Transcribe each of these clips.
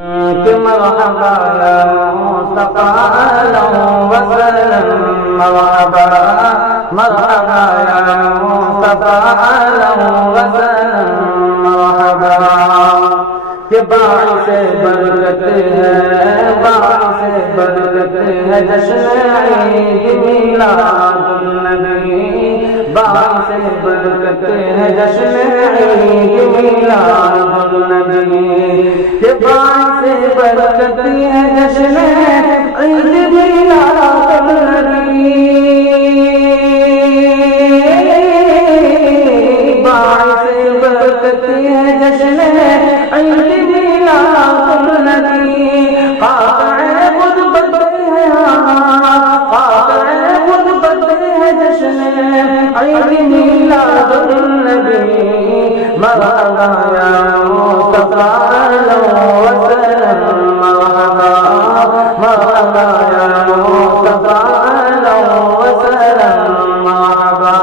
کہ مرحبا یا مصطفیٰ وسلم، مرحبا مرحبا یا مصطفیٰ وسلم، مرحبا کہ باعث برکت ہے، باعث برکت ہے جشن عید میلاد النبی، باعث برکت ہے جشن عید میلاد النبی، کہ باعث برکت ہے جشن عید میلاد النبی، باعث برکت ہے جشن عید میلاد النبی، قاطع غربت ہے، قاطع غربت ہے جشن عید میلاد النبی، مرحبا یا مصطفیٰ وسلم، مرحبا مرحبا یا مصطفیٰ وسلم، مرحبا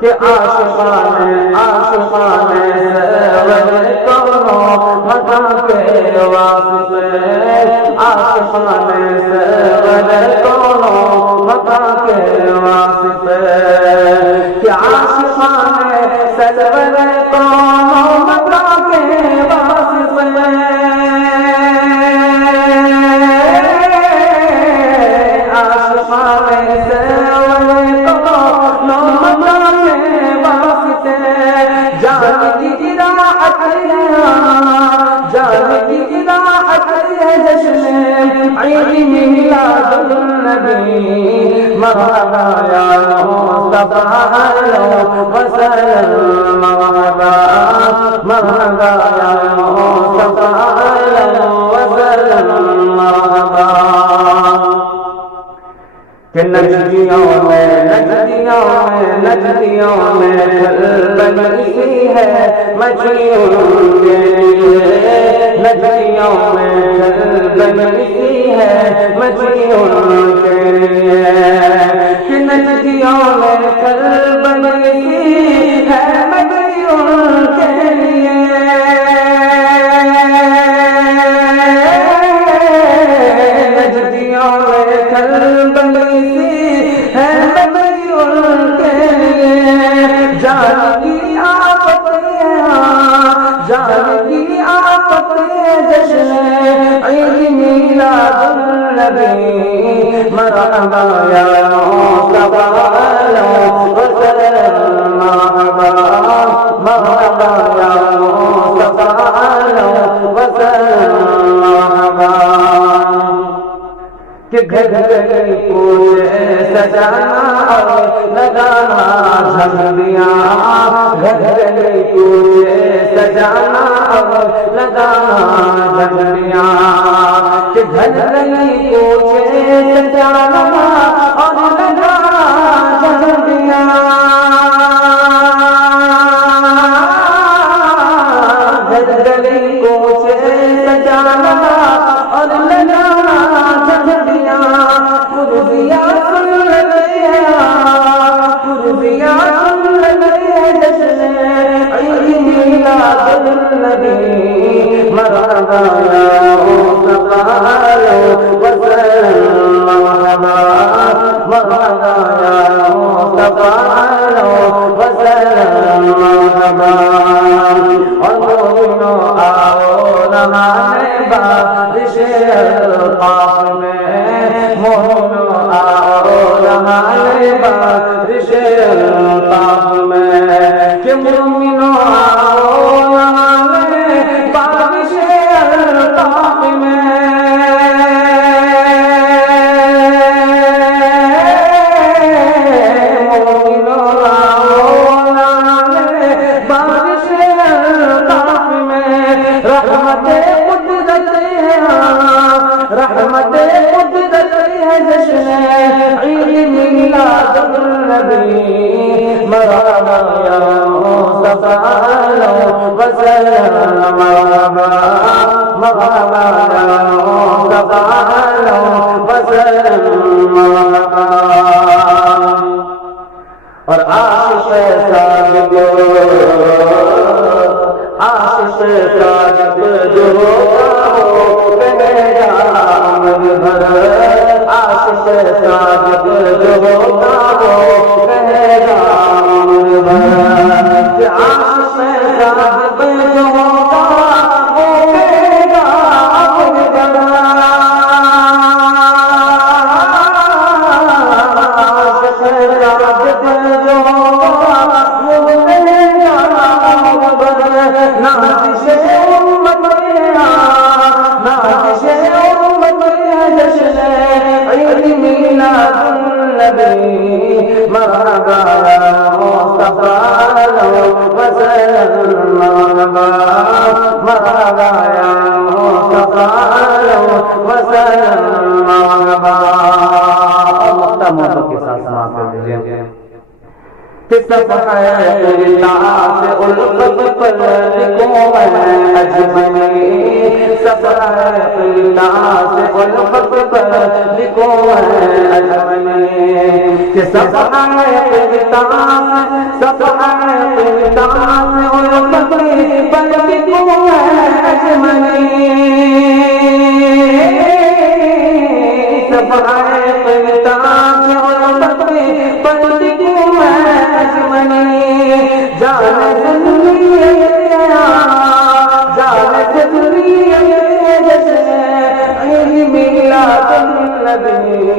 کہ عاشقان عاشقان سرور کونو مکان کے واسطے، عاشقان سرور کونو مکان کے واسطے، کہ عاشقان سرور کونو مکان کے واسطے، عاشقان سرور کونو مکان کے واسطے، جان کی اطاعت ہے، جان کی اطاعت ہے جشن عید میلاد النبی، مرحبا یا مصطفیٰ وسلم، مرحبا مرحبا یا مصطفیٰ وسلم، مرحبا کہ نجدیوں میں نجدیوں میں نجدیوں میں کھل بنی ہے مچھلیوں کے لیے، نجدیوں میں کھل بنی ہے مچھلیوں کے لیے، کہ نجدیوں میں کھل بنی ہے مچھلیوں کے لیے، نجدیوں میں کھل بنی ہے مچھلیوں کے لیے، جان کی آفت ہے، جان کی آفت ہے جشن عید میلاد النبی، مرحبا یا مصطفیٰ وسلم، مرحبا مرحبا یا مصطفیٰ وسلم، مرحبا کہ گھر گلی پوچھے سجانا اور لگانا جھنڈیاں، گھر گلی پوچھے سجانا اور لگانا جھنڈیاں، کہ گھر گلی پوچھے سجانا اور لگانا جھنڈیاں، گھر گلی پوچھے سجانا اور لگانا جھنڈیاں، پرزیاں سن لگے ہیں، پرزیاں سن لگے ہیں جشن عید میلاد النبی، مرحبا یا مصطفیٰ وسلم، مرحبا مرحبا یا مصطفیٰ وسلم، مرحبا اور مومنو آؤ نمانے بارش الطاف میں، مومنو آؤ نمانے بارش الطاف میں، کہ مومنو آؤ نمانے بارش الطاف میں، مومنو آؤ نمانے بارش الطاف میں، رحمت قدرت ہے، رحمت قدرت ہے جشن عید میلاد النبی، مرحبا یا مصطفیٰ وسلم، مرحبا مرحبا یا مصطفیٰ وسلم، مرحبا اور عاشق ساجد جو محبت کے ساتھ سماعت کر دیجئے کہ صفحہ اقتداء سے الفت پر لکھوں میں اجملی صفحہ اقتداء سے الفت پر لکھوں میں اجملی کہ صفحہ اقتداء سے الفت پر لکھوں میں اجملی صفحہ اقتداء سے الفت پر لکھوں میں جان زندگی میلاد النبی